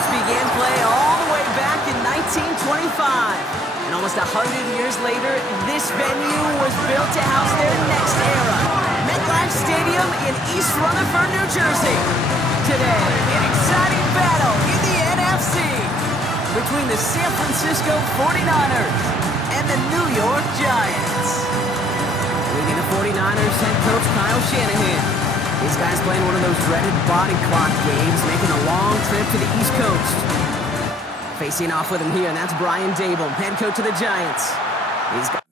Giants began play all the way back in 1925. And almost 100 years later, this venue was built to house their next era. MetLife Stadium in East Rutherford, New Jersey. Today, an exciting battle in the NFC between the San Francisco 49ers and the New York Giants. Leading the 49ers head coach Kyle Shanahan. These guys playing one of those dreaded body clock games, making a long trip to the East Coast. Facing off with him here, and that's Brian Dable, head coach of the Giants. He's got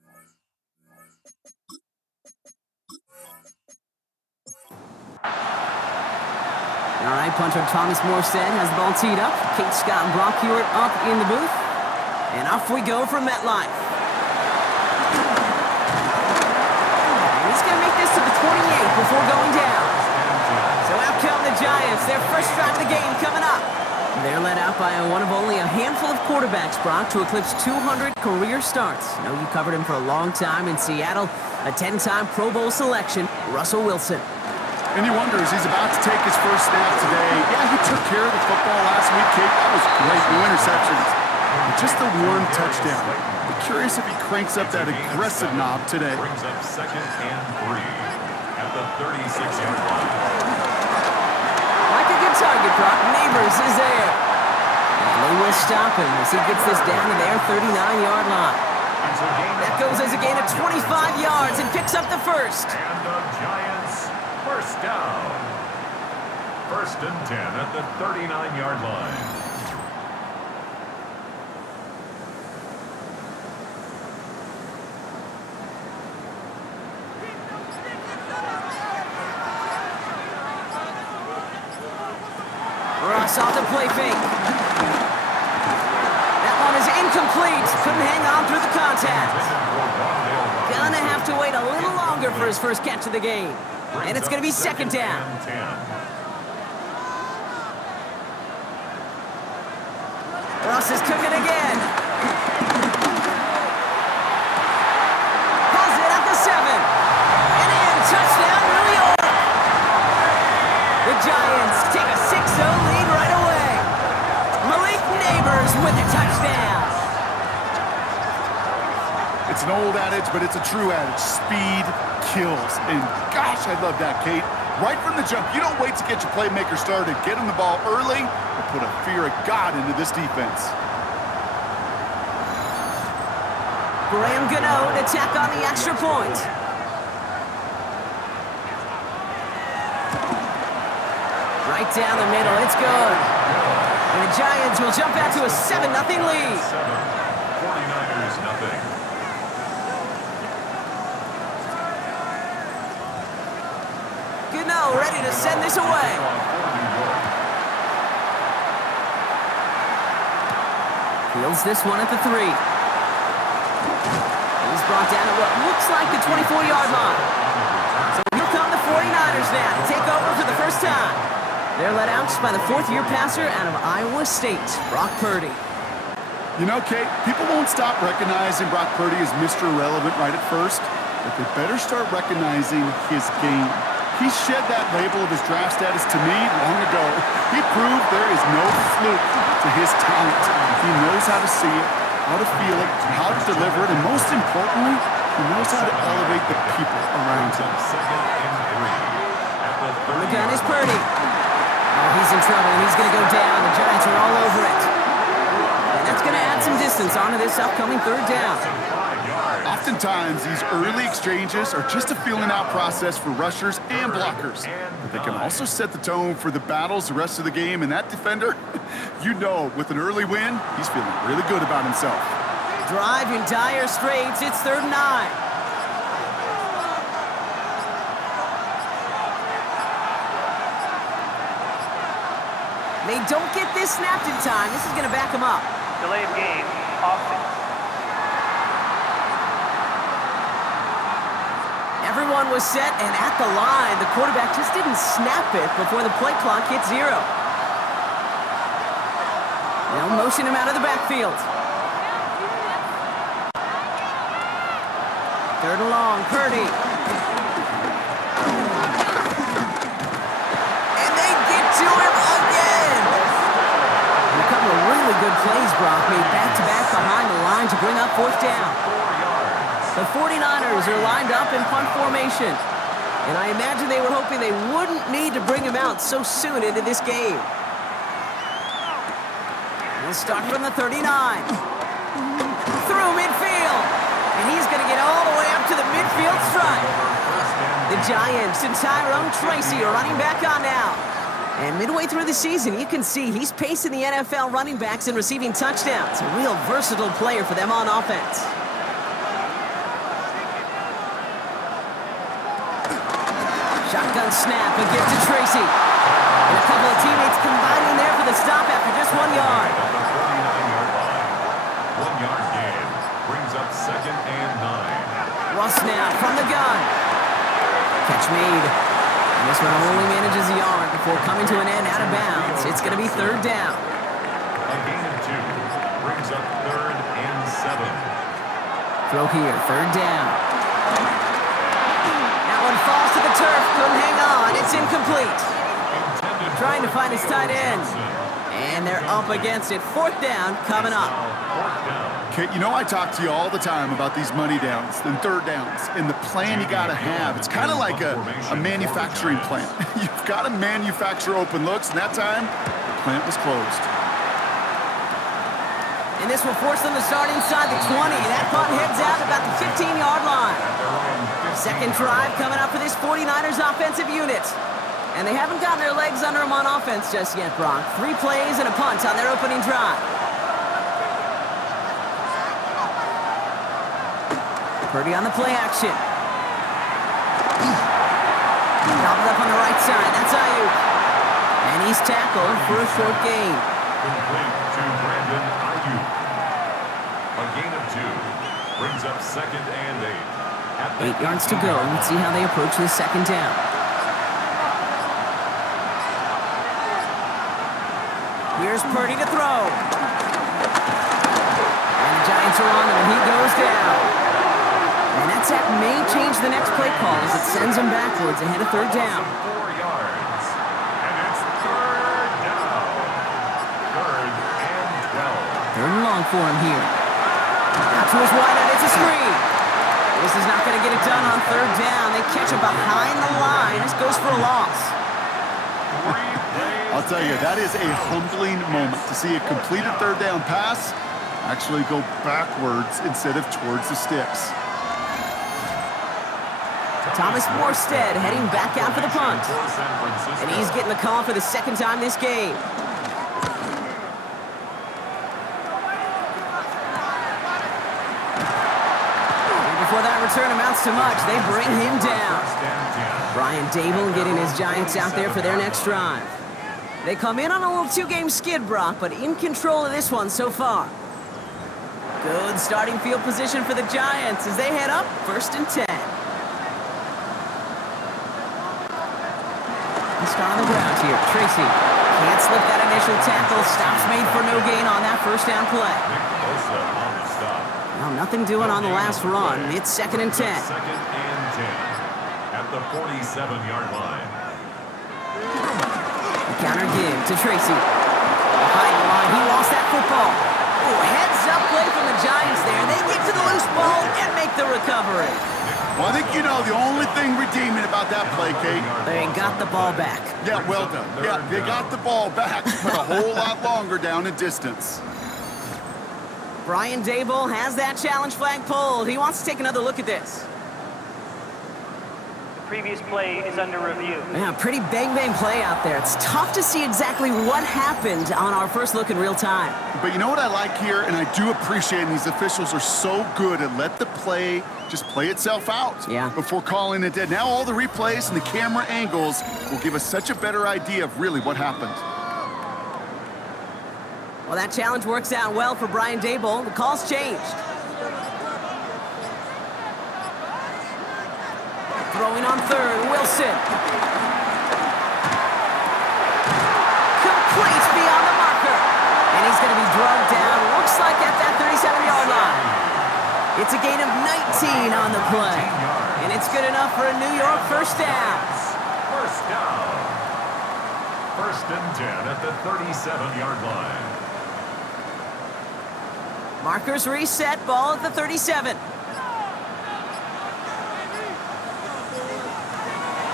all right, punter Thomas Morstead has the ball teed up. Kate Scott and Brock Hewitt up in the booth. And off we go from MetLife. And he's going to make this to the 28 before going down. So out come the Giants. Their first drive of the game coming up. They're led out by one of only a handful of quarterbacks, Brock, to eclipse 200 career starts. I know you covered him for a long time in Seattle. A 10-time Pro Bowl selection, Russell Wilson. And he wonders, he's about to take his first snap today. Yeah, he took care of the football last week, Kate. That was great. No interceptions. And just the one touchdown. I'm curious if he cranks up that aggressive knob today. Brings up 2nd and 3 at the 36-yard line. Like a good target, Brock. Neighbors is there. And they will stop him as he gets this down to their 39-yard line. That goes as a gain of 25 yards and picks up the first. And the Giants first down. 1st and 10 at the 39-yard line. Ross off the play fake. That one is incomplete. Couldn't hang on through the contact. Gonna have to wait a little longer for his first catch of the game. And it's going to be 2nd down. Ross is cooking again. Pulls it at the 7. And in, touchdown, New York. The Giants take a 6-0 lead right away. Malik Neighbors with a touchdown. It's an old adage, but it's a true adage. Speed kills. And gosh, I love that, Kate. Right from the jump, you don't wait to get your playmaker started. Get him the ball early and put a fear of God into this defense. Graham Gano to tack on the extra point. Right down the middle, it's good. And the Giants will jump out to a 7-0 lead. 49ers nothing. Gano ready to send this away. Fields this one at the 3. He's brought down at what looks like the 24-yard line. So here come the 49ers now to take over for the first time. They're led out by the 4th-year passer out of Iowa State, Brock Purdy. You know, Kate, people won't stop recognizing Brock Purdy as Mr. Irrelevant right at first, but they better start recognizing his game. He shed that label of his draft status to me long ago. He proved there is no fluke to his talent. He knows how to see it, how to feel it, how to deliver it, and most importantly, he knows how to elevate the people around him. 2nd and 3 at the 30. The gun is Purdy. Oh, he's in trouble, and he's going to go down. The Giants are all over it. And that's going to add some distance onto this upcoming 3rd down. Oftentimes, these early exchanges are just a feeling-out process for rushers and blockers. But they can also set the tone for the battles the rest of the game, and that defender, you know, with an early win, he's feeling really good about himself. Drive in dire straits. It's 3rd and 9. They don't get this snapped in time. This is going to back them up. Delay of game, offense. Everyone was set and at the line. The quarterback just didn't snap it before the play clock hit 0. They'll motion him out of the backfield. 3rd and long, Purdy. And they get to him again. fourth down. 4 yards. The 49ers are lined up in punt formation. And I imagine they were hoping they wouldn't need to bring him out so soon into this game. We'll start from the 39. Through midfield. And he's going to get all the way up to the midfield stripe. The Giants and Tyrone Tracy are running back on now. And midway through the season, you can see he's pacing the NFL running backs and receiving touchdowns. A real versatile player for them on offense. Shotgun snap, a gift to Tracy. And a couple of teammates combining there for the stop after just 1 yard. On the 49-yard line. 1 yard gain brings up 2nd and 9. Russ now from the gun. Catch made. And this one only manages a yard before coming to an end out of bounds. It's going to be 3rd down. A gain of 2 brings up 3rd and 7. Throw here, 3rd down. That one falls to the turf. Couldn't hang on. It's incomplete. Trying to find his tight end. And they're up against it. 4th down coming up. 4th down. Okay, you know I talk to you all the time about these money downs and 3rd downs and the plan you got to have. It's kind of like a manufacturing plant. You've got to manufacture open looks, and that time, the plant was closed. And this will force them to start inside the 20. That punt heads out about the 15-yard line. 2nd drive coming up for this 49ers offensive unit. And they haven't gotten their legs under them on offense just yet, Brock. 3 plays and a punt on their opening drive. Purdy on the play action. Gobbled up on the right side. That's Ayuk. And he's tackled for a short gain. Complete to Brandon Ayuk. A gain of 2 brings up 2nd and 8. 8 yards to go. Let's see how they approach this 2nd down. Here's Purdy to throw. And the Giants are on him, and he goes down. And that sack may change the next play call as it sends him backwards ahead of 3rd down. 4 yards. And it's 3rd down. 3rd and 12. 3rd and long for him here. Out to his wide end. It's a screen. This is not going to get it done on 3rd down. They catch him behind the line. This goes for a loss. I'll tell you, that is a humbling moment to see a completed 3rd down pass actually go backwards instead of towards the sticks. Thomas Morstead heading back out for the punt. And he's getting the call for the 2nd time this game. And before that return amounts to much, they bring him down. Brian Dable getting his Giants out there for their next drive. They come in on a little 2-game skid, Brock, but in control of this one so far. Good starting field position for the Giants as they head up 1st and 10. Let's start on the ground here. Tracy can't slip that initial tackle. Stops made for no gain on that 1st down play. Well, nothing doing on the last run. It's 2nd and 10. 2nd and 10 at the 47-yard line. Counter give to Tracy. Behind the line, he lost that football. Oh, heads-up play from the Giants there. They get to the loose ball and make the recovery. Well, I think you know the only thing redeeming about that play, Kate. They got the ball back. Yeah, well done. Yeah, they got the ball back, but a whole lot longer down in distance. Brian Dable has that challenge flag pulled. He wants to take another look at this. Previous play is under review. Yeah, pretty bang-bang play out there. It's tough to see exactly what happened on our first look in real time. But you know what I like here, and I do appreciate, and these officials are so good at let the play just play itself out before calling it dead. Now all the replays and the camera angles will give us such a better idea of really what happened. Well, that challenge works out well for Brian Dable. The call's changed. Throwing on 3rd, Wilson. Complete beyond the marker. And he's going to be drugged down, looks like at that 37-yard line. It's a gain of 19 on the play. And it's good enough for a New York 1st down. 1st down. 1st and 10 at the 37-yard line. Markers reset, ball at the 37.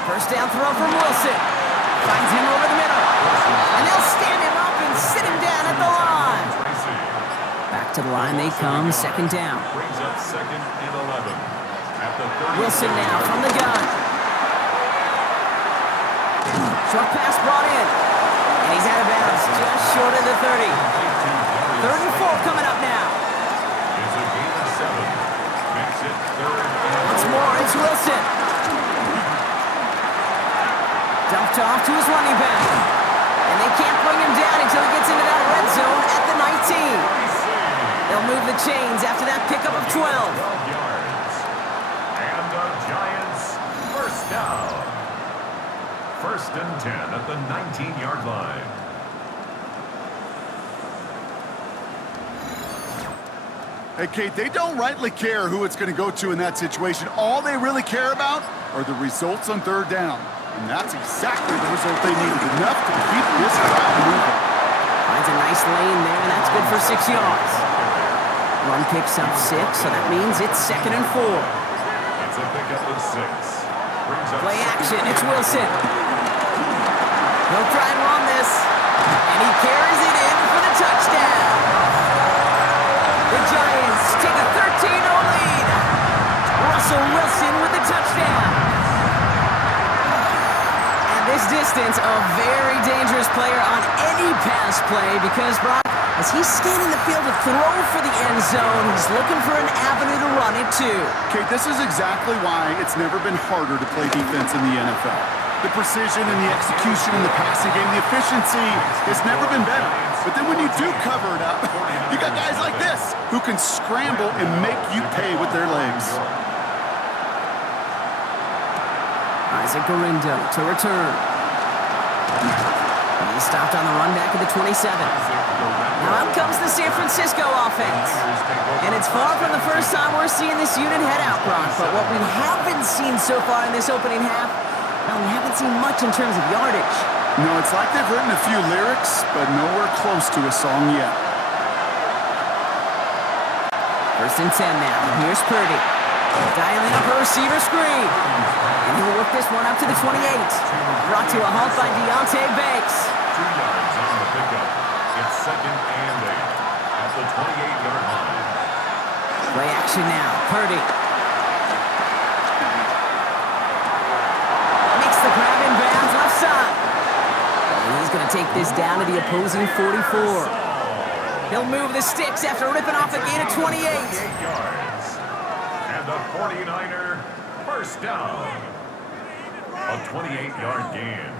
First down throw from Wilson. Finds him over the middle. And they'll stand him up and sit him down at the line. Back to the line they come, second down. Brings up second and 11. At the 30. Wilson now from the gun. Short pass brought in. And he's out of bounds, just short of the 30. Third and 4 coming up now. It's a gain of 7. Makes it third and Once more, it's Wilson. Dumped off to his running back. And they can't bring him down until he gets into that red zone at the 19. They'll move the chains after that pickup of 12. 12 yards. And the Giants first down. First and 10 at the 19-yard line. Hey, Kate, they don't rightly care who it's going to go to in that situation. All they really care about are the results on third down. And that's exactly the result they needed, enough to keep this crowd moving. Finds a nice lane there, and that's good for 6 yards. Run picks up 6, so that means it's second and 4. It's a pickup of 6. Brings up Play second action, and it's 10. Wilson. He'll try and run this. And he carries it in for the touchdown. The Giants take a 13-0 lead. Russell Wilson with the touchdown. And this distance, a very dangerous player on any pass play because, Brock, as he's scanning the field to throw for the end zone, he's looking for an avenue to run it to. Kate, this is exactly why it's never been harder to play defense in the NFL. The precision and the execution in the passing game, the efficiency has never been better. But then when you do cover it up, you got guys like this who can scramble and make you pay with their legs. Isaac Garindo to return. He's stopped on the run back at the 27. Now out comes the San Francisco offense. And it's far from the first time we're seeing this unit head out, Brock. But what we haven't seen so far in this opening half, well, we haven't seen much in terms of yardage. No, it's like they've written a few lyrics, but nowhere close to a song yet. First and 10 now. Here's Purdy. Dialing up a receiver screen. And he'll work this one up to the 28. Brought to a halt by Deontay Banks. 2 yards on the pickup. It's second and 8 at the 28-yard line. Play action now. Purdy. Makes the grab in bounds left side. And he's going to take this down to the opposing 44. He'll move the sticks after ripping off a gain of 28. 8 yards. And the 49er first down. A 28-yard gain.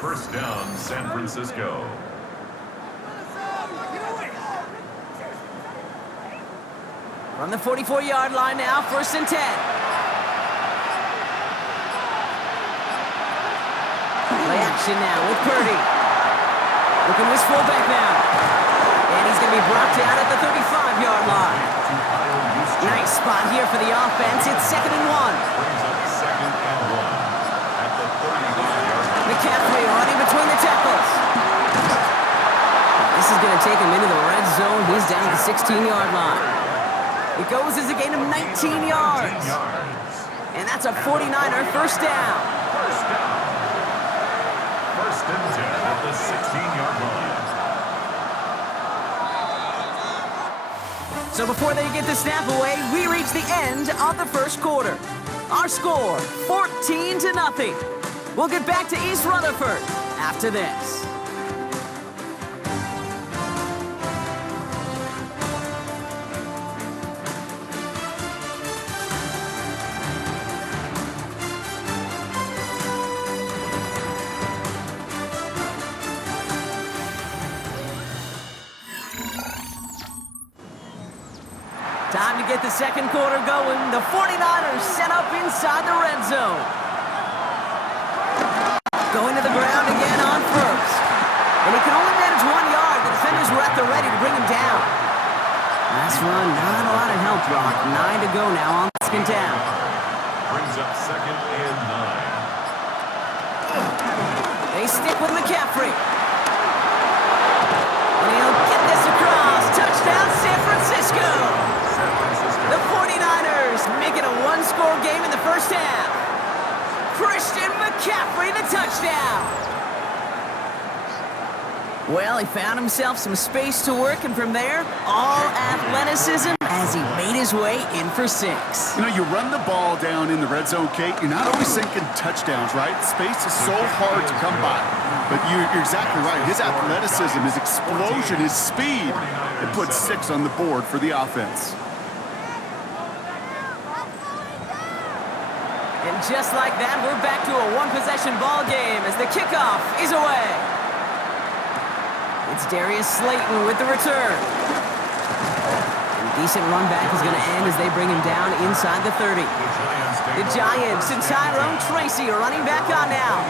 First down, San Francisco. From the 44-yard line now, first and 10. Play action now with Purdy. Looking to his fullback now. And he's going to be brought down at the 35-yard line. Nice spot here for the offense. It's second and 1. Brings up second and 1 at the 35-yard line. McCaffrey running between the tackles. This is going to take him into the red zone. He's down at the 16-yard line. It goes as a gain of 19 yards. And that's a 49er first down. First down. First and 10 at the 16-yard line. So before they get the snap away, we reach the end of the first quarter. Our score, 14-0. We'll get back to East Rutherford after this. Time to get the second quarter going. The 49ers set up inside the red zone. Going to the ground again on first. And he can only manage 1 yard. The defenders were at the ready to bring him down. Last run, not a lot of help, Brock. 9 to go now on second down. Brings up second and 9. They stick with McCaffrey. And he'll get this across. Touchdown, San Francisco. one-score game in the first half. Christian McCaffrey, the touchdown. Well, he found himself some space to work, and from there, all athleticism as he made his way in for 6. You know, you run the ball down in the red zone, Kate, you're not always thinking touchdowns, right? Space is so hard to come by. But you're exactly right. His athleticism, his explosion, his speed, it puts 6 on the board for the offense. And just like that, we're back to a one-possession ball game as the kickoff is away. It's Darius Slayton with the return. And a decent run back is going to end as they bring him down inside the 30. The Giants and Tyrone Tracy are running back on now.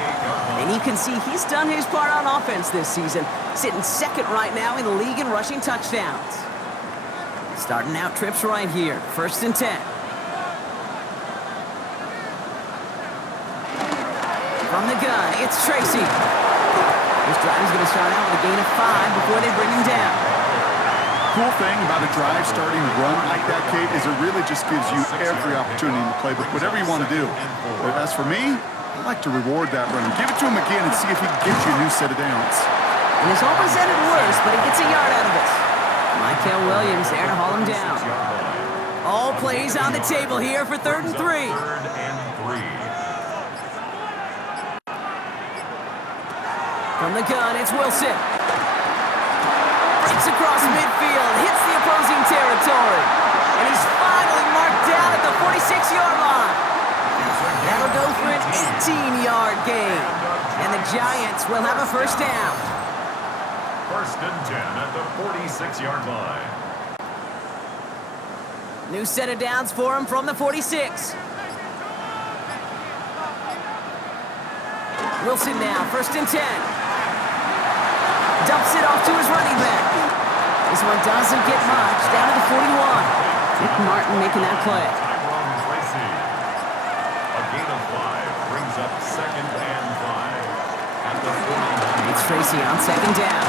And you can see he's done his part on offense this season, sitting second right now in the league in rushing touchdowns. Starting out trips right here, 1st and 10. From the gun, it's Tracy. This drive is going to start out with a gain of 5 before they bring him down. Cool thing about a drive starting to run like that, Kate, is it really just gives you every opportunity to play, but whatever you want to do. But as for me, I like to reward that run. Give it to him again and see if he can get you a new set of downs. And it's almost ended worse, but he gets a yard out of it. Michael Williams there to haul him down. All plays on the table here for 3rd and 3. From the gun, it's Wilson. Breaks across midfield, hits the opposing territory. And he's finally marked down at the 46-yard line. That'll go for an 18-yard gain. And the Giants will have a first down. 1st and 10 at the 46-yard line. New set of downs for him from the 46. Wilson now, 1st and 10. Dumps it off to his running back. This one doesn't get much. Down to the 41. Nick Martin making that play. A gain of 5 brings up 2nd and 5 at the 49. It's Tracy on 2nd down.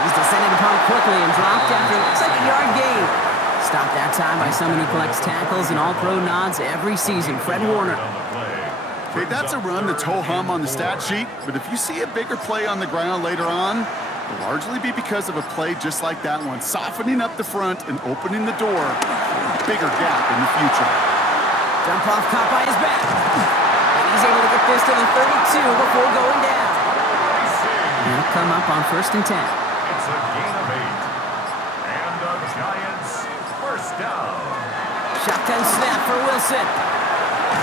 He's descended upon quickly and dropped after it looks like a yard gain. Stopped that time by someone who collects tackles and all-pro nods every season, Fred Warner. Okay, that's a run that's ho-hum on the stat sheet, but if you see a bigger play on the ground later on, it'll largely be because of a play just like that one, softening up the front and opening the door for a bigger gap in the future. Dump off caught by his back. And he's able to get this to the 32 before going down. And he'll come up on 1st and 10. It's a gain of 8. And the Giants first down. Shotgun snap for Wilson.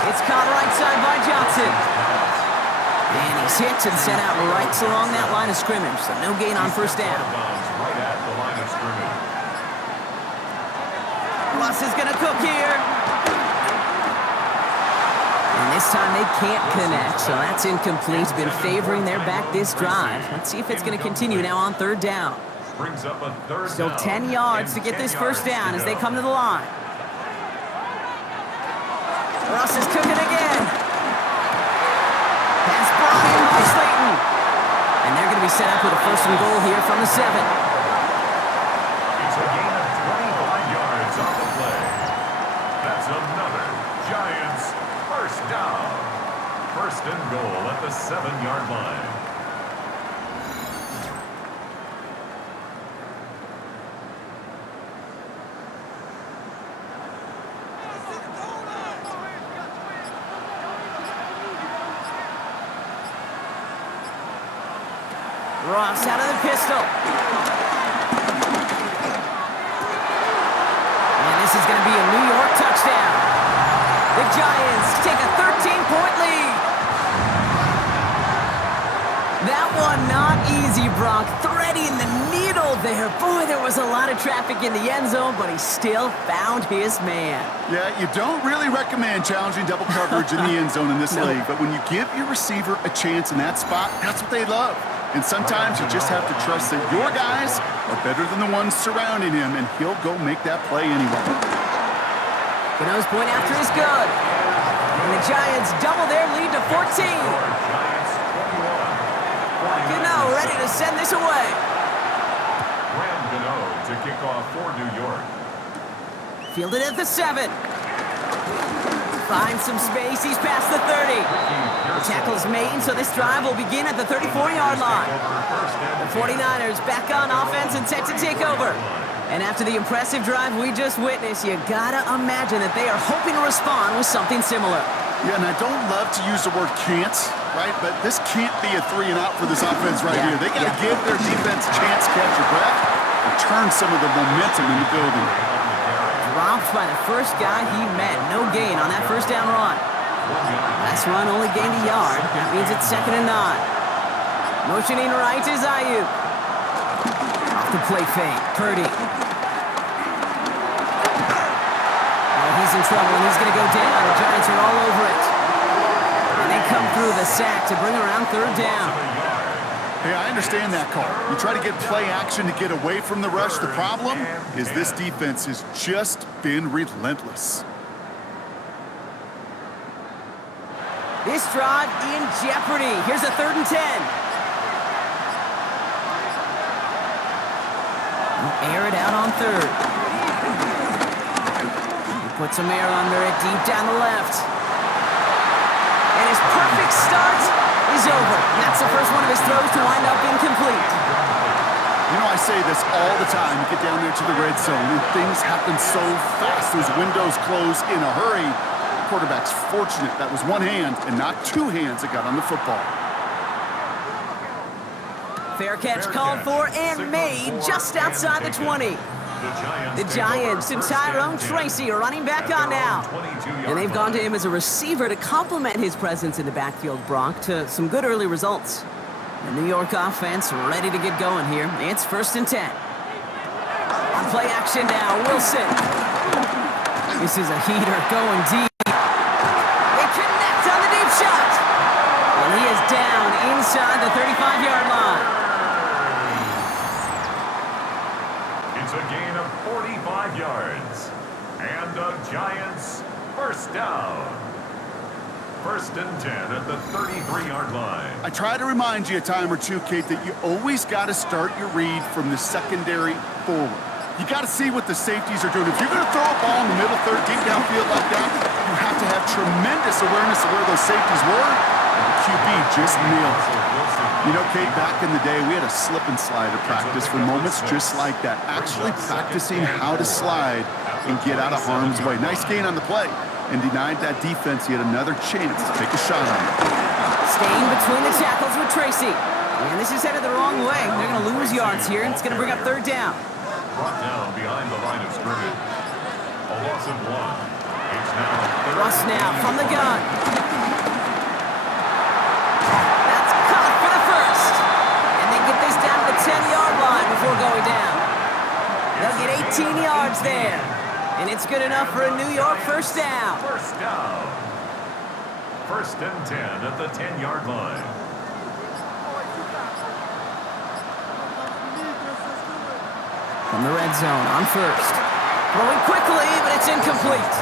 It's caught right side by Johnson. And he's hit and sent out right along that line of scrimmage, so no gain on 1st down. Right at the line of scrimmage. Russ is going to cook here. And this time they can't connect, so that's incomplete. Been favoring their back this drive. Let's see if it's going to continue now on 3rd down. Brings up a 3rd Still down 10 yards to get this first down as they come to the line. Russ is cooking again. Pass brought in by Slayton. And they're going to be set up with a 1st and goal here from the 7. It's a gain of 25 yards on the play. That's another Giants first down. 1st and goal at the 7-yard line. Ross out of the pistol. And this is going to be a New York touchdown. The Giants take a 13-point lead. That one not easy, Brock. Threading the needle there. Boy, there was a lot of traffic in the end zone, but he still found his man. Yeah, you don't really recommend challenging double coverage in the end zone in this league, but when you give your receiver a chance in that spot, that's what they love. And sometimes you just have to trust that your guys are better than the ones surrounding him, and he'll go make that play anyway. Gano's point after is good. And the Giants double their lead to 14. Gano ready to send this away. Graham Gano to kick off for New York. Fielded at the 7. Finds some space. He's past the 30. The tackle's made, so this drive will begin at the 34-yard line. The 49ers back on offense and set to take over. And after the impressive drive we just witnessed, you gotta imagine that they are hoping to respond with something similar. Yeah, and I don't love to use the word can't, right? But this can't be a 3-and-out for this offense right here. They gotta give their defense a chance to catch your breath and turn some of the momentum in the building. Dropped by the first guy he met. No gain on that first down run. Last run only gained a yard. That means it's 2nd and 9. Motioning right is Ayuk. Off the play fake. Purdy. He's in trouble, and he's going to go down. The Giants are all over it. And they come through the sack to bring around 3rd down. Hey, I understand that call. You try to get play action to get away from the rush. The problem is this defense has just been relentless. This drive in jeopardy. Here's a 3rd and 10. We'll air it out on 3rd. Put some air under it, deep down the left. And his perfect start is over. That's the first one of his throws to wind up incomplete. You know, I say this all the time. You get down there to the red zone, and things happen so fast. Those windows close in a hurry. The quarterback's fortunate that was one hand and not two hands that got on the football. Fair catch called for and made just outside the 20. The Giants and Tyrone Tracy are running back on now. And they've gone to him as a receiver to complement his presence in the backfield, Brock, to some good early results. The New York offense ready to get going here. It's 1st and 10. On play action now, Wilson. This is a heater going deep. They connect on the deep shot. And he is down inside the 35-yard line. It's a gain of 45 yards. And the Giants, 1st down. 1st and 10 at the 33-yard line. I try to remind you a time or two, Kate, that you always got to start your read from the secondary forward. You got to see what the safeties are doing. If you're going to throw a ball in the middle third, deep downfield like that, you have to have tremendous awareness of where those safeties were, and the QB just nailed it. You know, Kate, back in the day, we had a slip and slide at practice for moments just like that. Actually practicing how to slide and get out of harm's way. Nice gain on the play, and denied that defense yet another chance to take a shot on it. Staying between the tackles with Tracy. And this is headed the wrong way. They're going to lose yards here, and it's going to bring up 3rd down. Brought down behind the line of scrimmage. A loss of 1. It's now Russ now from the gun. That's caught for the 1st. And they get this down to the 10-yard line before going down. They'll get 18 yards there. And it's good enough for a New York 1st down. 1st down. 1st and 10 at the 10-yard line. From the red zone on 1st. Throwing quickly, but it's incomplete.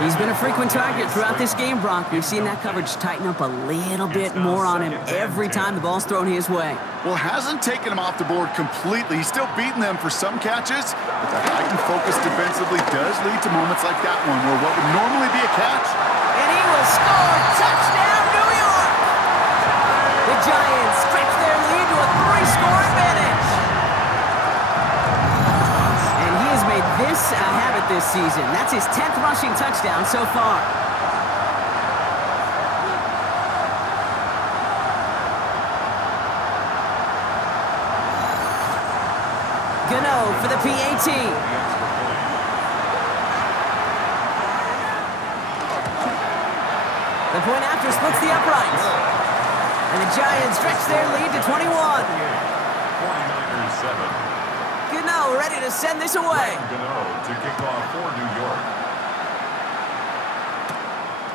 He's been a frequent target throughout this game, Brock. We've seen that coverage tighten up a little bit more on him every time the ball's thrown his way. Well, hasn't taken him off the board completely. He's still beating them for some catches, but the heightened focus defensively does lead to moments like that one where what would normally be a catch. And he will score. Touchdown, New York! The Giants stretch their lead to a 3-score advantage. And he has made this a habit this season. That's his 10th rushing touchdown so far. Gano for the PAT. The point after splits the uprights. And the Giants stretch their lead to 21. 49ers 7. Gano ready to send this away. Gano to kick off for New York.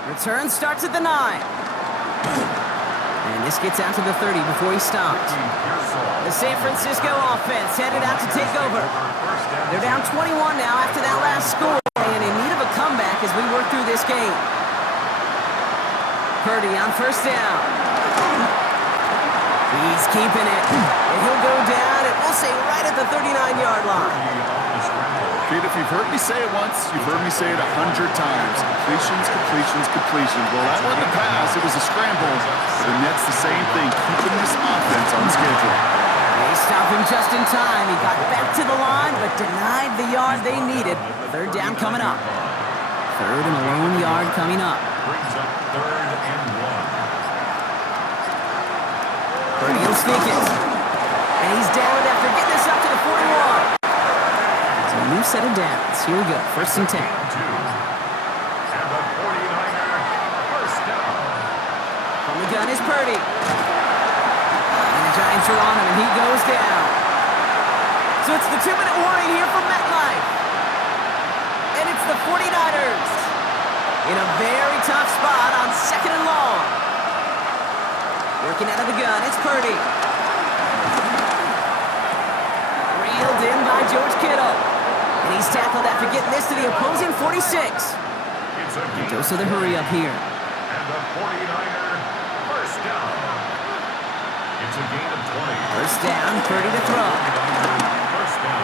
Return starts at the 9. And this gets out to the 30 before he stopped. The San Francisco offense headed out to take over. They're down 21 now after that last score and in need of a comeback as we work through this game. Purdy on 1st down. He's keeping it. And he'll go down, and we'll say right at the 39-yard line. Kate, if you've heard me say it once, you've heard me say it 100 times. Completions, completions, completions. Well, that wasn't a pass. It was a scramble. The Nets the same thing, keeping this offense on schedule. They stopped him just in time. He got back to the line, but denied the yard they needed. Third down coming up. Third and a lone yard coming up. Brings up 3rd and 1. Purdy will sneak it. And he's down after getting this up to the 41. So a new set of downs. Here we go. 1st and 10. 2. And the 49er first down. From the gun is Purdy. And the Giants are on him, and he goes down. So it's the 2-minute warning here from MetLife. And it's the 49ers in a very tough spot on 2nd and long. Working out of the gun, it's Purdy. Reeled in by George Kittle. And he's tackled after getting this to the opposing 46. It's a gain. Dose of the hurry up here. And the 49er first down. It's a gain of 20. First down, Purdy to throw. First down.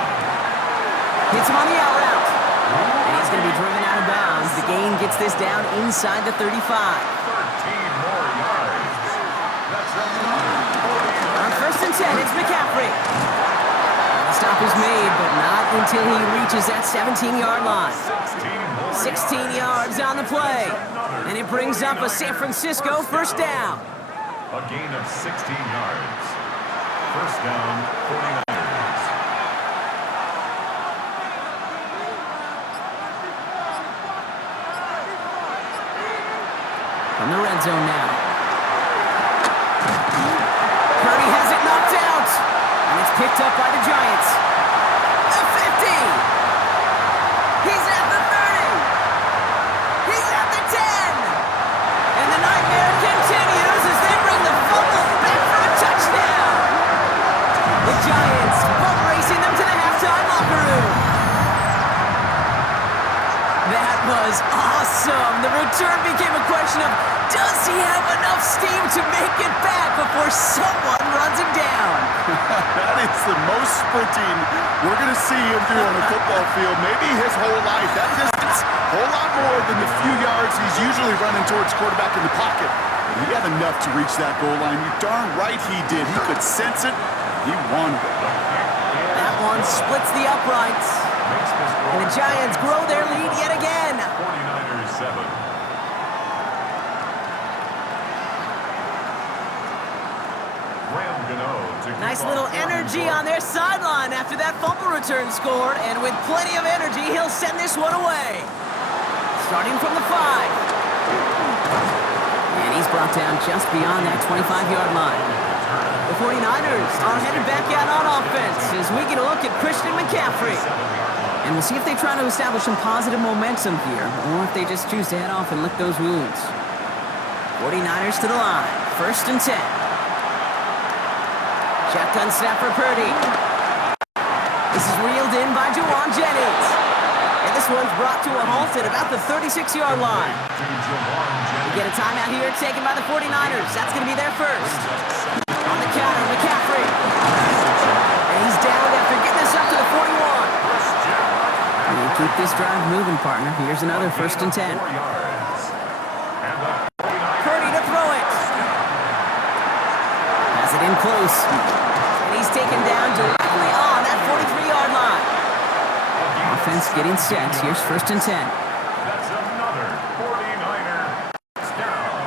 Hits him on the out route. And he's going to be driven out of bounds. The gain gets this down inside the 35. 13 more yards. That's another 49er. On 1st and 10, it's McCaffrey. The stop is made, but not until he reaches that 17-yard line. 16 yards on the play. And it brings up a San Francisco first down. A gain of 16 yards. First down, 49ers. From the red zone now. Purdy has it knocked out. And it's picked up by the Giants. The 50. He's at the 30. He's at the 10. And the nightmare continues as they bring the fumble back for a touchdown. The Giants both racing them to the halftime locker room. That was awesome. The return became a question of, does he have enough steam to make it back before someone runs him down? That is the most sprinting we're going to see him do on a football field, maybe his whole life. That distance, a whole lot more than the few yards he's usually running towards quarterback in the pocket. But he had enough to reach that goal line. You darn right he did. He could sense it. He wanted it. That one splits the uprights. And the Giants grow their lead yet again. 49ers 7. Nice little energy on their sideline after that fumble return scored, and with plenty of energy, he'll send this one away. Starting from the 5. And he's brought down just beyond that 25-yard line. The 49ers are headed back out on offense as we get a look at Christian McCaffrey. And we'll see if they try to establish some positive momentum here, or if they just choose to head off and lick those wounds. 49ers to the line. 1st and 10. Shotgun snap for Purdy. This is reeled in by Juwan Jennings. And this one's brought to a halt at about the 36-yard line. We get a timeout here taken by the 49ers. That's going to be their first. On the counter, McCaffrey. And he's down after getting this up to the 41. We'll keep this drive moving, partner. Here's another 1st and 10. Purdy to throw it. Has it in close. He's taken down directly on that 43-yard line. Offense getting set. Here's 1st and 10. That's another 49er down.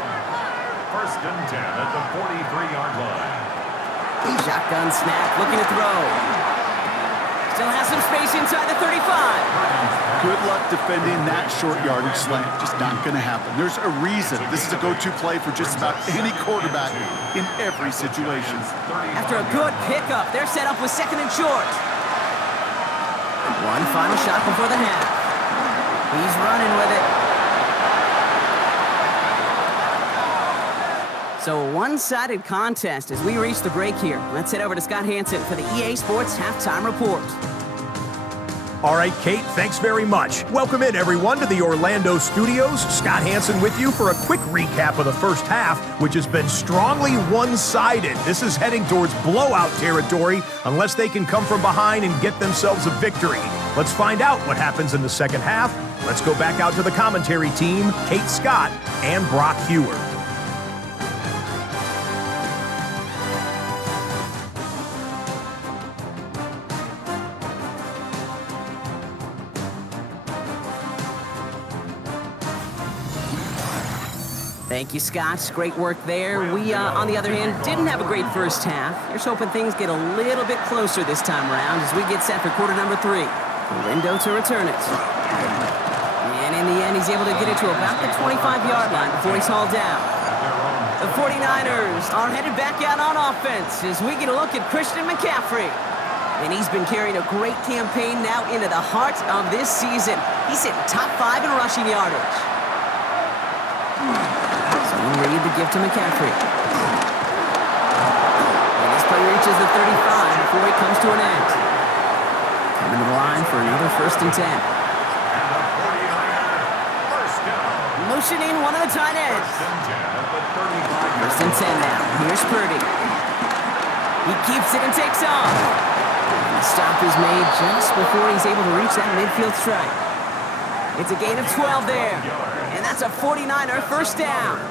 1st and 10 at the 43-yard line. Shotgun snap, looking to throw. Still has some space inside the 35. Good luck defending that short yardage slant. Just not going to happen. There's a reason this is a go-to play for just about any quarterback in every situation. After a good pickup, they're set up with 2nd and short. One final shot before the half. He's running with it. So a one-sided contest as we reach the break here. Let's head over to Scott Hansen for the EA Sports Halftime Report. All right, Kate, thanks very much. Welcome in, everyone, to the Orlando studios. Scott Hansen with you for a quick recap of the first half, which has been strongly one-sided. This is heading towards blowout territory unless they can come from behind and get themselves a victory. Let's find out what happens in the second half. Let's go back out to the commentary team, Kate Scott and Brock Hewer. Thank you, Scott. Great work there. We, on the other hand, didn't have a great first half. Here's hoping things get a little bit closer this time around as we get set for quarter number 3. Lindo to return it. And in the end, he's able to get it to about the 25-yard line before he's hauled down. The 49ers are headed back out on offense as we get a look at Christian McCaffrey. And he's been carrying a great campaign now into the heart of this season. He's hitting top 5 in rushing yardage. Lead the gift to McCaffrey. And this play reaches the 35 before it comes to an end. Coming to the line for another 1st and 10. Motioning one of the tight ends. 1st and 10 now. Here's Purdy. He keeps it and takes off. And the stop is made just before he's able to reach that midfield strike. It's a gain of 12 there. And that's a 49er 1st down.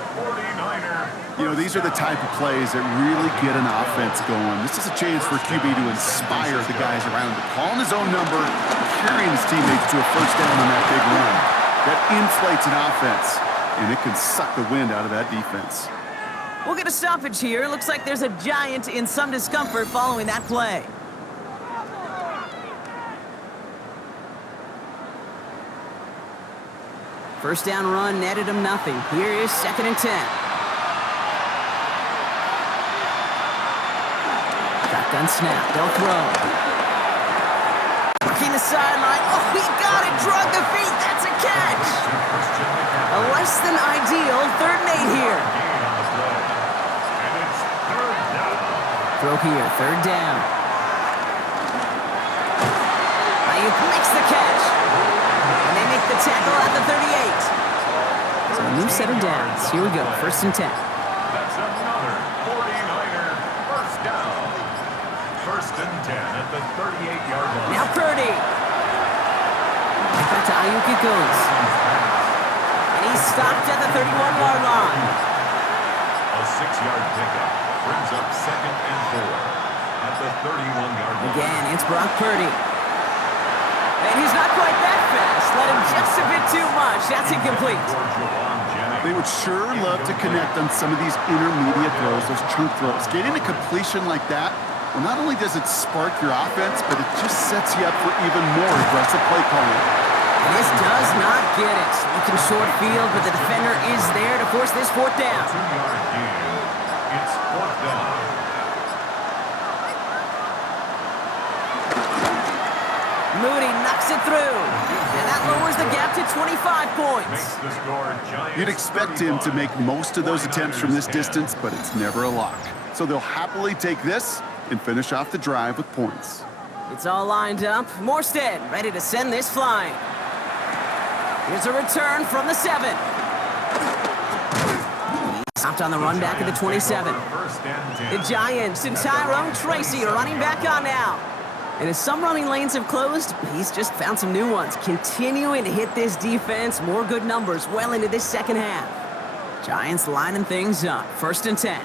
You know, these are the type of plays that really get an offense going. This is a chance for QB to inspire the guys around him. Calling his own number, carrying his teammates to a 1st down on that big run. That inflates an offense, and it can suck the wind out of that defense. We'll get a stoppage here. Looks like there's a Giant in some discomfort following that play. First down run netted him nothing. Here is 2nd and 10. Shotgun snap. They'll throw. Working the sideline. Oh, he got it. Drug the feet. That's a catch. A less than ideal 3rd and 8 here. Throw here. 3rd down. Ayuk makes the catch. And they make the tackle at the 38. So a new set of downs. Here we go. 1st and 10. That's another 49er 1st down. 1st and 10 at the 38-yard line. Now Purdy. Back to Ayuk it goes. And he's stopped at the 31-yard line. A 6-yard pickup brings up 2nd and 4 at the 31-yard line. Again, it's Brock Purdy. And he's not quite that fast. Let him just a bit too much. That's incomplete. They would sure love to connect on some of these intermediate throws, those chunk throws. Getting a completion like that, well, not only does it spark your offense, but it just sets you up for even more aggressive play calling. And this does not get it. Looking short field, but the defender is there to force this 4th down. 2-yard gain. It's 4th down. Moody knocks it through. And that lowers the gap to 25 points. You'd expect him to make most of those attempts from this distance, but it's never a lock. So they'll happily take this and finish off the drive with points. It's all lined up. Morstead ready to send this flying. Here's a return from the 7. Stopped on the run back at the 27. The Giants and Tyrone Tracy are running back on now. And as some running lanes have closed, he's just found some new ones. Continuing to hit this defense. More good numbers well into this second half. Giants lining things up. 1st and 10.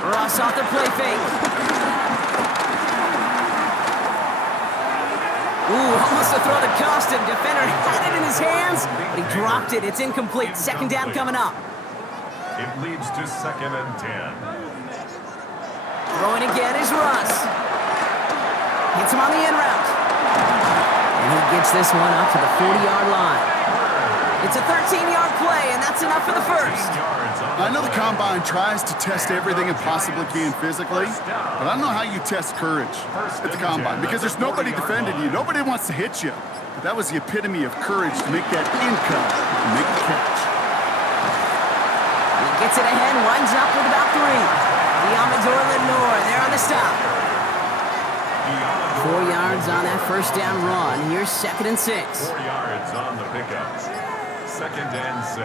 Ross off the play fake. Ooh, almost a throw to cost him. Defender had it in his hands, but he dropped it. It's incomplete. 2nd down coming up. It leads to 2nd and 10. Throwing again is Russ. Hits him on the in route. And he gets this one up to the 40-yard line. It's a 13-yard play, and that's enough for the 1st. I know the Combine tries to test everything it possibly can physically, but I don't know how you test courage at the Combine because there's nobody defending you. Nobody wants to hit you. But that was the epitome of courage to make that in-cut and make the catch. He gets it ahead, winds up with about 3. Lenore, they're on the stop. 4 yards on that first down run. Here's 2nd and 6. 4 yards on the pickup. 2nd and 6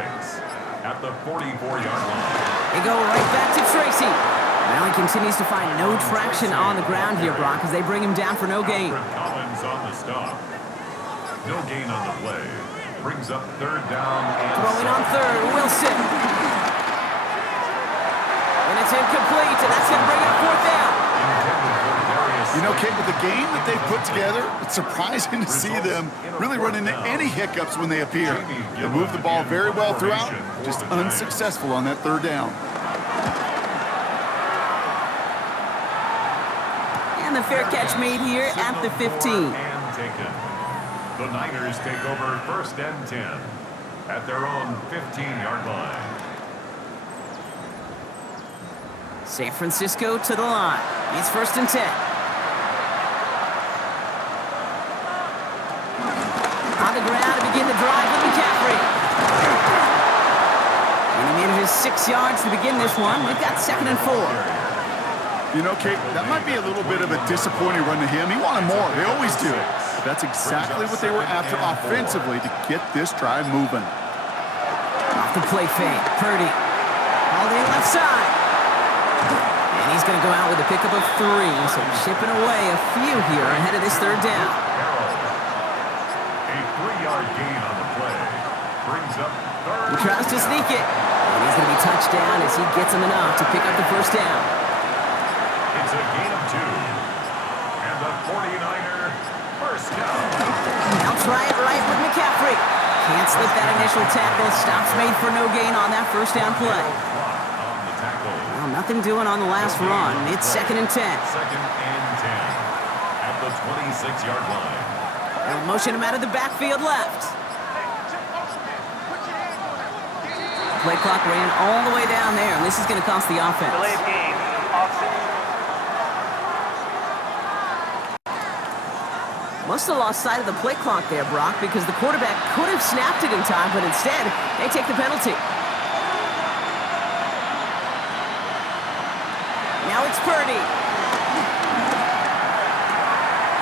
at the 44-yard line. They go right back to Tracy. Now he continues to find no traction on the ground here, Brock, as they bring him down for no gain. Collins on the stop. No gain on the play. Brings up 3rd down. Throwing on 3rd, Wilson. And it's incomplete, and that's going to bring up 4th down. You know, Kate, with the game that they've put together, it's surprising to see them really run into any hiccups when they appear. They move the ball very well throughout, just unsuccessful on that 3rd down. And the fair catch made here at the 15. The Niners take over 1st and 10 at their own 15-yard line. San Francisco to the line. It's 1st and 10. On the ground to begin the drive with McCaffrey. And he made it his 6 yards to begin this one. We've got 2nd and 4. You know, Kate, that might be a little bit of a disappointing run to him. He wanted more. They always do. But that's exactly what they were after offensively to get this drive moving. Off the play fake. Purdy. All the left side. And he's going to go out with a pickup of 3. So chipping away a few here ahead of this 3rd down. A 3-yard gain on the play. Brings up 3rd. He tries to sneak it. And he's going to be touched down as he gets him enough to pick up the 1st down. It's a gain of 2. And the 49er 1st down. Now try it right with McCaffrey. Can't slip that initial tackle. Stops made for no gain on that 1st down play. On the tackle. Well, nothing doing on the last run. It's 2nd and 10. 2nd and 10 at the 26-yard line. They'll motion him out of the backfield left. Play clock ran all the way down there, and this is going to cost the offense. Delay of game. Offense. Must have lost sight of the play clock there, Brock, because the quarterback could have snapped it in time, but instead, they take the penalty. Now it's Purdy.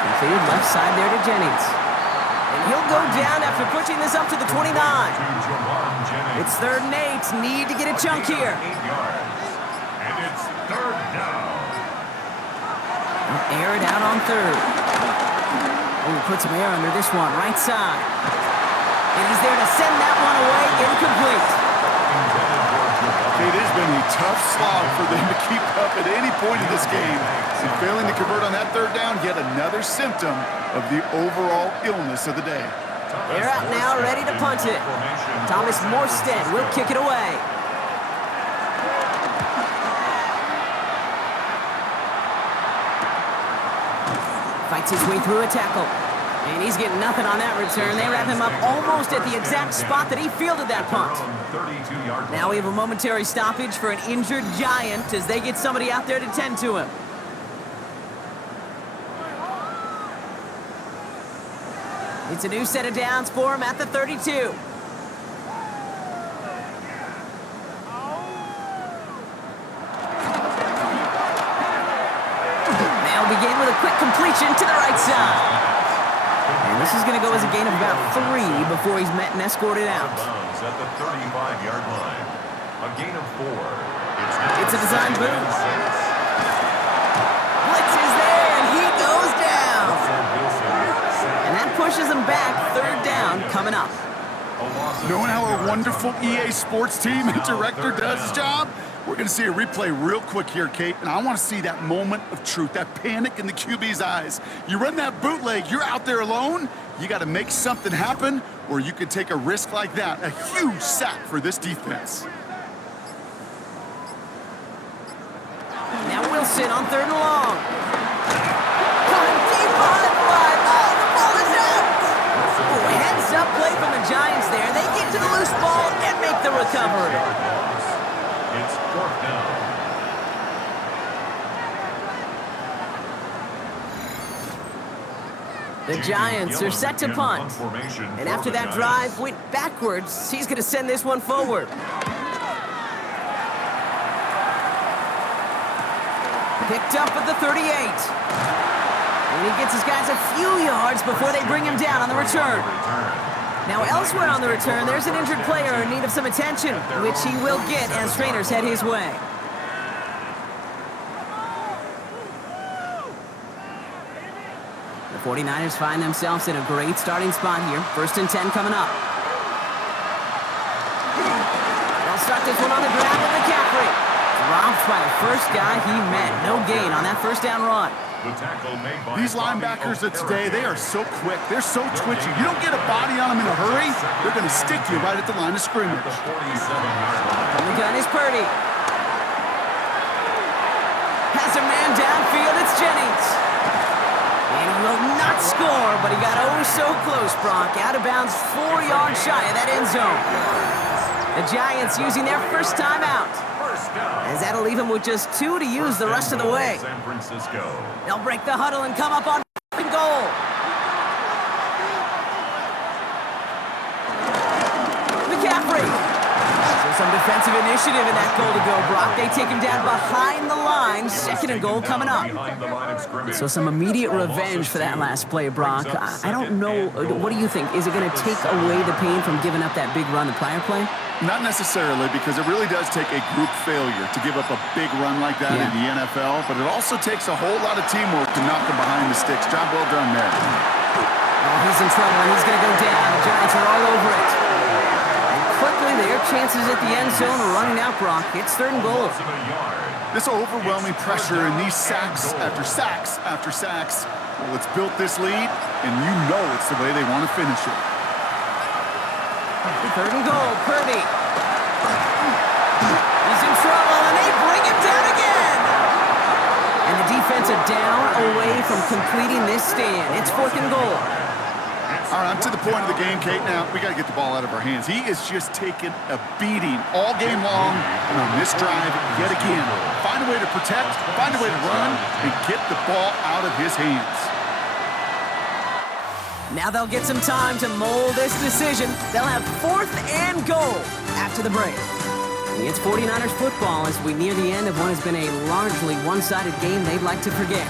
Completed left side there to Jennings. And he'll go down after pushing this up to the 29. It's 3rd and 8. Need to get a chunk here. 8 yards. And it's 3rd down. They'll air it out on 3rd. Oh, put some air under this one, right side. And he's there to send that one away, incomplete. It has been a tough slog for them to keep up at any point in this game. And failing to convert on that 3rd down, yet another symptom of the overall illness of the day. They're out now, ready to punt it. Thomas Morstead will kick it away. Fights his way through a tackle. And he's getting nothing on that return. They wrap him up almost at the exact spot that he fielded that punt. Now we have a momentary stoppage for an injured Giant as they get somebody out there to tend to him. It's a new set of downs for him at the 32. They'll begin with a quick completion to the right side. And this is going to go as a gain of about 3 before he's met and escorted out. At the 35-yard line. A gain of 4. It's a design boot. Blitz is there, and he goes down. And that pushes him back. 3rd down coming up. Knowing how our wonderful EA Sports team and director does his job, we're going to see a replay real quick here, Kate, and I want to see that moment of truth, that panic in the QB's eyes. You run that bootleg, you're out there alone, you got to make something happen, or you could take a risk like that, a huge sack for this defense. Now Wilson on 3rd and long. Coming deep behind the line. Oh, the ball is out. Oh, heads up play from the Giants there. They get to the loose ball and make the recovery. It's 4th down. The Giants are set to punt. And after that drive went backwards, he's going to send this one forward. Picked up at the 38. And he gets his guys a few yards before they bring him down on the return. Now elsewhere on the return, there's an injured player in need of some attention, which he will get as trainers head his way. The 49ers find themselves in a great starting spot here. 1st and 10 coming up. They'll start this one on the ground with McCaffrey. Dropped by the first guy he met. No gain on that first down run. These linebackers of today, they are so quick. They're so twitchy. You don't get a body on them in a hurry, they're going to stick you right at the line of scrimmage. From the gun is Purdy. Has a man downfield, it's Jennings. And he will not score, but he got oh so close, Brock. Out of bounds 4 yards shy of that end zone. The Giants using their first timeout. As that'll leave him with just 2 to use the rest of the way. They'll break the huddle and come up on goal. McCaffrey. So some defensive initiative in that goal to go, Brock. They take him down behind the line. 2nd and goal coming up. So some immediate revenge for that last play, Brock. I don't know. What do you think? Is it going to take away the pain from giving up that big run the prior play? Not necessarily, because it really does take a group failure to give up a big run like that in the NFL, but it also takes a whole lot of teamwork to knock them behind the sticks. Job well done there. Oh, he's in trouble, and he's going to go down. The Giants are all over it. And quickly, their chances at the end zone are running out, Brock. It's 3rd and goal. This overwhelming pressure and these sacks after sacks after sacks, well, it's built this lead, and you know it's the way they want to finish it. 3rd and goal, Purdy. He's in trouble, and they bring him down again. And the defense are down away from completing this stand. It's 4th and goal. All right, I'm to the point of the game, Kate. Now, we got to get the ball out of our hands. He is just taking a beating all game long, and on this drive, yet again. Find a way to protect, find a way to run, and get the ball out of his hands. Now they'll get some time to mold this decision. They'll have 4th and goal after the break. It's 49ers football as we near the end of what has been a largely one-sided game they'd like to forget.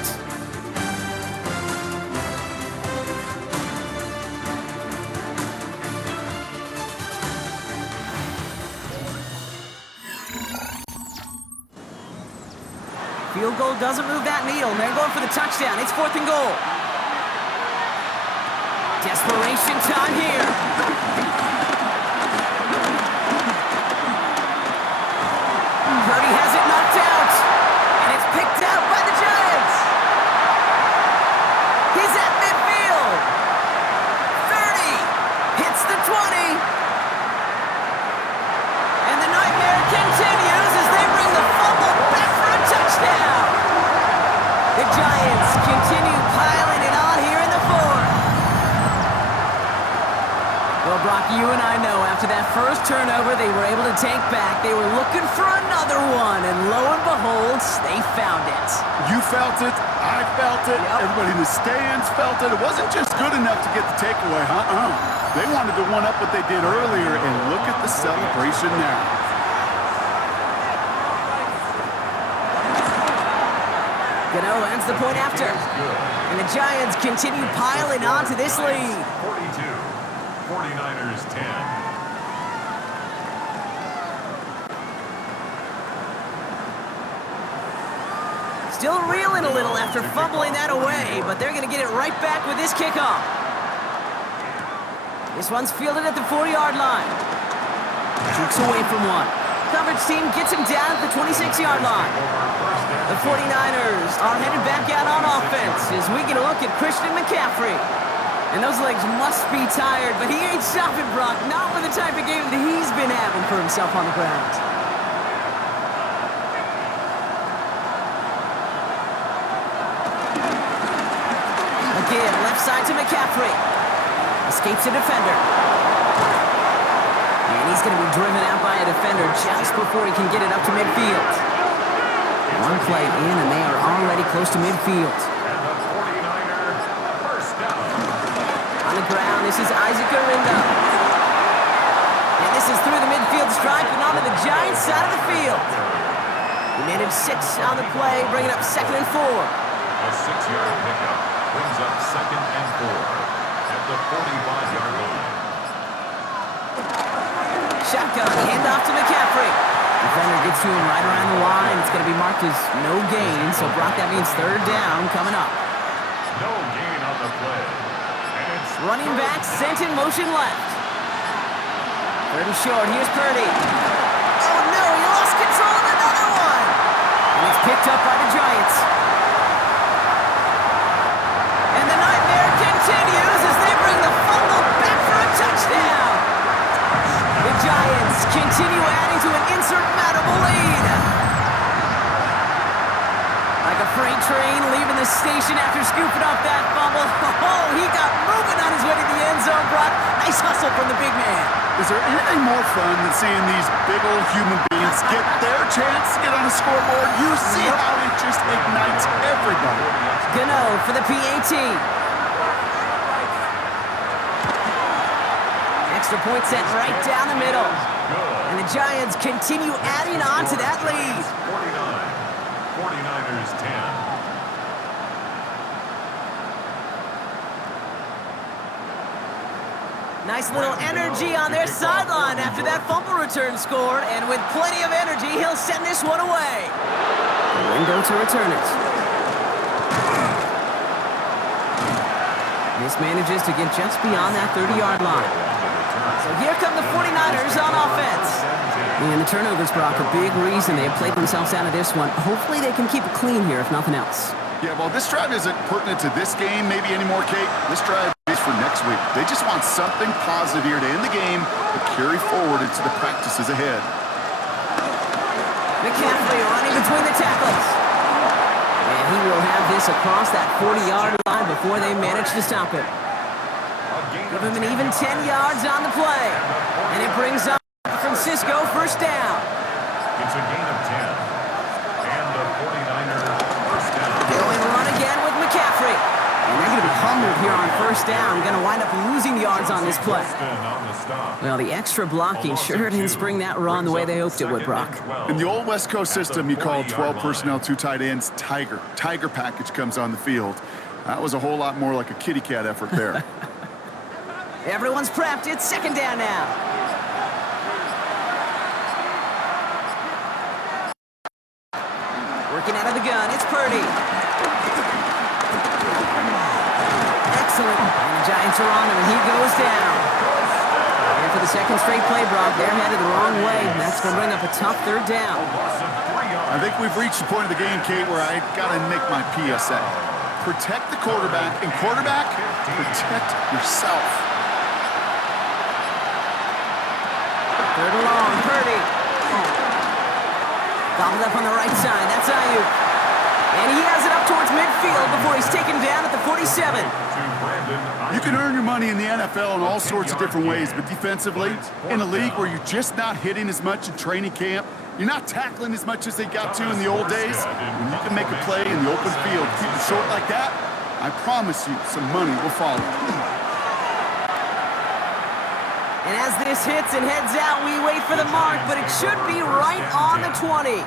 Field goal doesn't move that needle, and they're going for the touchdown. It's 4th and goal. Desperation time here. Purdy has it knocked out, and it's picked out by the Giants. He's at midfield. 30, hits the 20. And the nightmare continues as they bring the fumble back for a touchdown. The Giants continue piling it on here in the 4th. Well, Brock, you and I know after that first turnover they were able to take back. They were looking for another one, and lo and behold, they found it. You felt it. I felt it. Yep. Everybody in the stands felt it. It wasn't just good enough to get the takeaway. They wanted to one-up what they did earlier, and look at the celebration now. Gano ends the point after. And the Giants continue piling on to this lead. 42. 49ers 10. Still reeling a little after fumbling that away, but they're going to get it right back with this kickoff. This one's fielded at the 4-yard line. Jukes away from one. Coverage team gets him down at the 26-yard line. The 49ers are headed back out on offense as we get a look at Christian McCaffrey. And those legs must be tired, but he ain't stopping, Brock. Not with the type of game that he's been having for himself on the ground. Again, left side to McCaffrey. Escapes a defender. And he's going to be driven out by a defender just before he can get it up to midfield. One play in, and they are already close to midfield. On the ground, this is Isaac Arinda. And this is through the midfield stripe and onto the Giants side of the field. He managed 6 on the play, bringing up 2nd and 4. A 6-yard pickup brings up 2nd and 4 at the 45-yard line. Shotgun, handoff to McCaffrey. Defender gets to him right around the line. It's going to be marked as no gain, so Brock, that means 3rd down coming up. No gain on the play. And it's Running back sent in motion left. 3rd and short, here's Purdy. Oh no, he lost control of another one. And it's picked up by the Giants. And the nightmare continues as they bring the fumble back for a touchdown. The Giants continue adding to an insurmountable lead. Like a freight train leaving the station after scooping up that fumble. Oh, he got moving on his way to the end zone, Brock. Nice hustle from the big man. Is there anything more fun than seeing these big old human beings get their chance to get on the scoreboard? You see how it just ignites everybody. Gano for the PAT. Extra point set right down the middle. And the Giants continue adding on to that lead. 49ers 10. Nice little energy on their sideline after that fumble return scored. And with plenty of energy, he'll send this one away. Window to return it. This manages to get just beyond that 30-yard line. So here come the 49ers on offense. And the turnovers, Brock, a big reason they have played themselves out of this one. Hopefully they can keep it clean here, if nothing else. Yeah, well, this drive isn't pertinent to this game maybe anymore, Kate. This drive is for next week. They just want something positive here to end the game to carry forward into the practices ahead. McCaffrey running between the tackles. And he will have this across that 40-yard line before they manage to stop him. Give him an even 10 yards on the play. And it brings up Francisco first down. It's a gain of 10. And the 49ers first down. Going run again with McCaffrey. And they're going to be humbled here on first down. Going to wind up losing yards on this play. Well, the extra blocking sure didn't spring that run the way they hoped it would, Brock. In the old West Coast system, you call 12 personnel, 2 tight ends, Tiger. Tiger package comes on the field. That was a whole lot more like a kitty cat effort there. Everyone's prepped. It's 2nd down now. Working out of the gun. It's Purdy. Excellent. And the Giants are on him, and he goes down. And for the 2nd straight play, Brock, they're headed the wrong way. And that's going to bring up a tough 3rd down. I think we've reached the point of the game, Kate, where I got to make my PSA. Protect the quarterback, and quarterback, protect yourself. 3rd and long, Purdy. Gobbled up on the right side. That's Ayuk. And he has it up towards midfield before he's taken down at the 47. You can earn your money in the NFL in all sorts of different ways, but defensively, in a league where you're just not hitting as much in training camp, you're not tackling as much as they got to in the old days, when you can make a play in the open field, keep it short like that, I promise you some money will follow. And as this hits and heads out, we wait for the mark, but it should be right on the 20.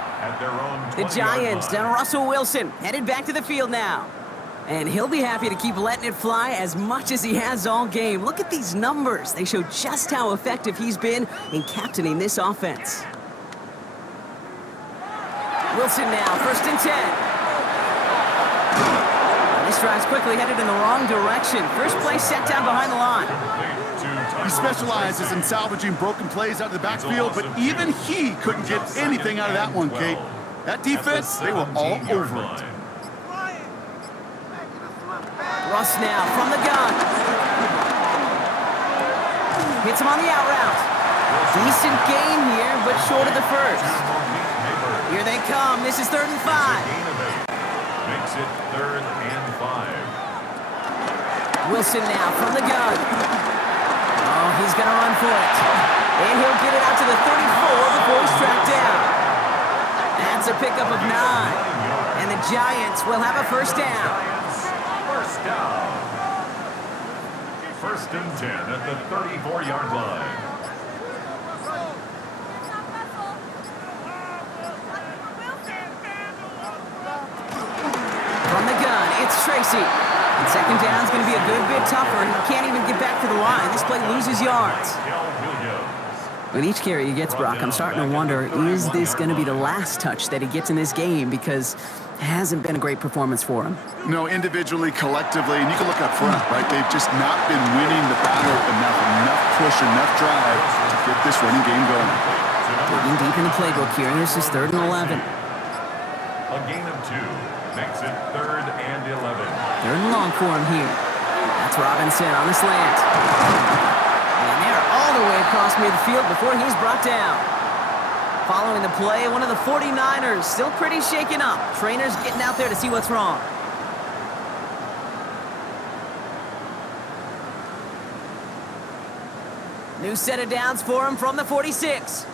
The Giants and Russell Wilson headed back to the field now. And he'll be happy to keep letting it fly as much as he has all game. Look at these numbers. They show just how effective he's been in captaining this offense. Wilson now, 1st and 10. This drive's quickly headed in the wrong direction. First play set down behind the line. He specializes in salvaging broken plays out of the backfield, but even he couldn't get anything out of that one, Kate. That defense, they were all over it. Russ now from the gun. Hits him on the out route. Decent gain here, but short of the first. Here they come. This is 3rd and 5. Makes it 3rd and 5. Wilson now from the gun. Oh, he's going to run for it. And he'll get it out to the 34 before he's tracked down. That's a pickup of 9. And the Giants will have a first down. First down. 1st and 10 at the 34-yard line. Tracy. And second down's going to be a good bit tougher. He can't even get back to the line. This play loses yards. With each carry he gets, Brock, I'm starting to wonder, is this going to be the last touch that he gets in this game? Because it hasn't been a great performance for him. No, individually, collectively, and you can look up front, right? They've just not been winning the battle enough push, enough drive to get this running game going. Digging deep in the playbook here, and this is 3rd and 11. A gain of 2 makes it 3rd and 11. 3rd and long for him here. That's Robinson on the slant. And they're all the way across midfield before he's brought down. Following the play, one of the 49ers still pretty shaken up. Trainers getting out there to see what's wrong. New set of downs for him from the 46.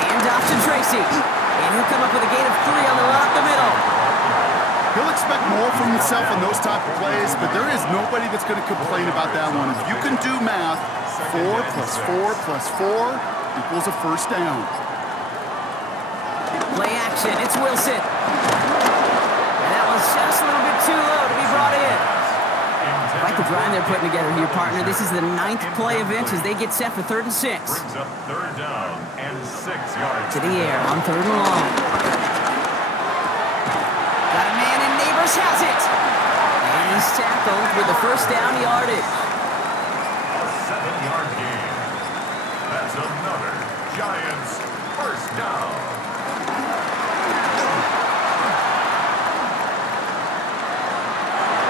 Handoff to Tracy. And he'll come up with a gain of 3 on the run up the middle. He'll expect more from himself on those type of plays, but there is nobody that's going to complain about that one. If you can do math, 4 plus 4 plus 4 equals a first down. Play action, it's Wilson. And that was just a little bit too low to be brought in. I like the drive they're putting together here, partner. This is the 9th play of inch as they get set for 3rd and 6. Brings up 3rd down and 6 yards. To the air on 3rd and long. Got a man and Neighbors has it. And he's tackled with the first down yardage. A 7-yard gain. That's another Giants first down.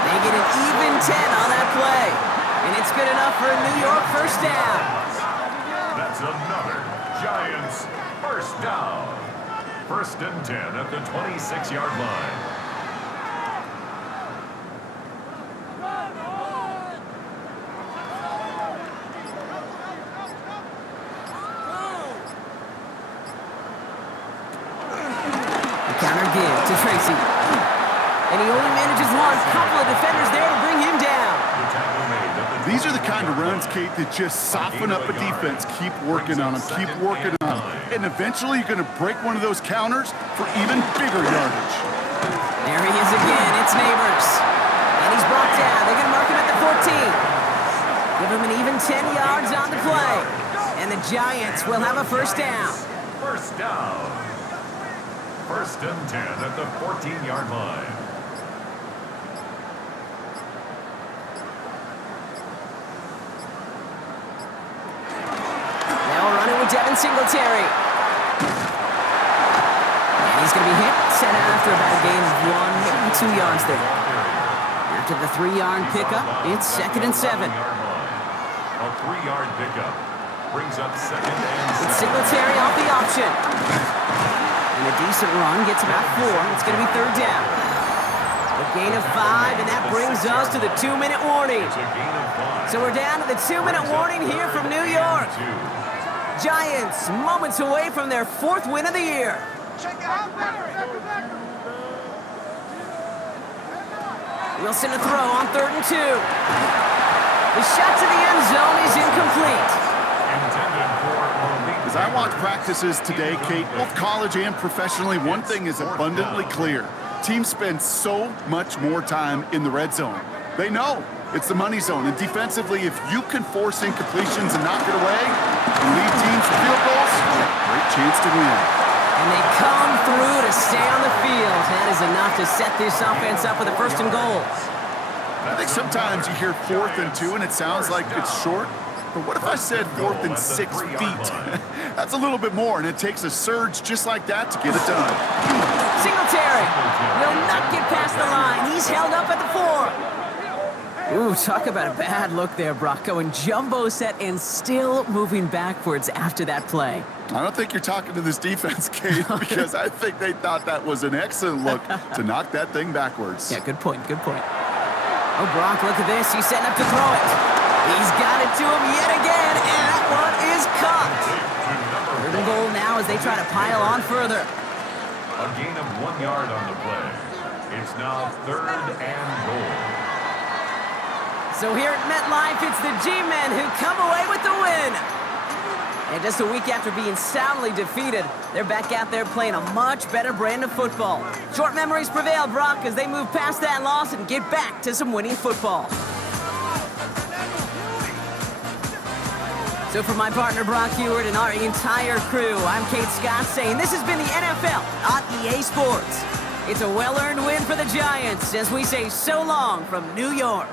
They get an even 10 on that play. And it's good enough for a New York first down. That's another Giants first down. 1st and 10 at the 26-yard line. Counter give to Tracy. And he only manages one. Couple of defenders there to bring him down. These are the kind of runs, Kate, that just soften up a defense. Keep working on them, keep working on them. And eventually you're going to break one of those counters for even bigger yardage. There he is again. It's Neighbors. And he's brought down. They're going to mark him at the 14. Give him an even 10 yards on the play. And the Giants will have a first down. First down. 1st and 10 at the 14-yard line. Now running with Devin Singletary. And he's going to be hit, set after about a gain of 1, maybe 2 yards there. After the 3-yard pickup, it's 2nd and 7. A 3-yard pickup brings up 2nd and 7. It's Singletary off the option. And a decent run gets about 4. It's going to be 3rd down. A gain of 5, and that brings us to the 2-minute warning. It's a gain of 5. So we're down to the 2-minute warning here from New York. Giants moments away from their 4th win of the year. Wilson to throw on 3rd and 2. The shot to the end zone is incomplete. As I watch practices today, Kate, both college and professionally, one thing is abundantly clear. Teams spend so much more time in the red zone. They know it's the money zone. And defensively, if you can force incompletions and knock it away and lead teams to field goals, great chance to win. And they come through to stay on the field. That is enough to set this offense up with a 1st and goal. I think sometimes you hear 4th and 2 and it sounds like it's short. But what if I said 4th and 6 feet? That's a little bit more, and it takes a surge just like that to get it done. Singletary will not get past the line. He's held up at the 4. Ooh, talk about a bad look there, Brock. Going jumbo set and still moving backwards after that play. I don't think you're talking to this defense, Kate, because I think they thought that was an excellent look to knock that thing backwards. Yeah, good point, good point. Oh, Brock, look at this. He's setting up to throw it. He's got it to him yet again, and that one is caught. 3rd and goal now as they try to pile on further. A gain of 1 yard on the play. It's now 3rd and goal. So here at MetLife, it's the G-Men who come away with the win. And just a week after being soundly defeated, they're back out there playing a much better brand of football. Short memories prevail, Brock, as they move past that loss and get back to some winning football. So for my partner, Brock Heward, and our entire crew, I'm Kate Scott saying this has been the NFL on EA Sports. It's a well-earned win for the Giants as we say so long from New York.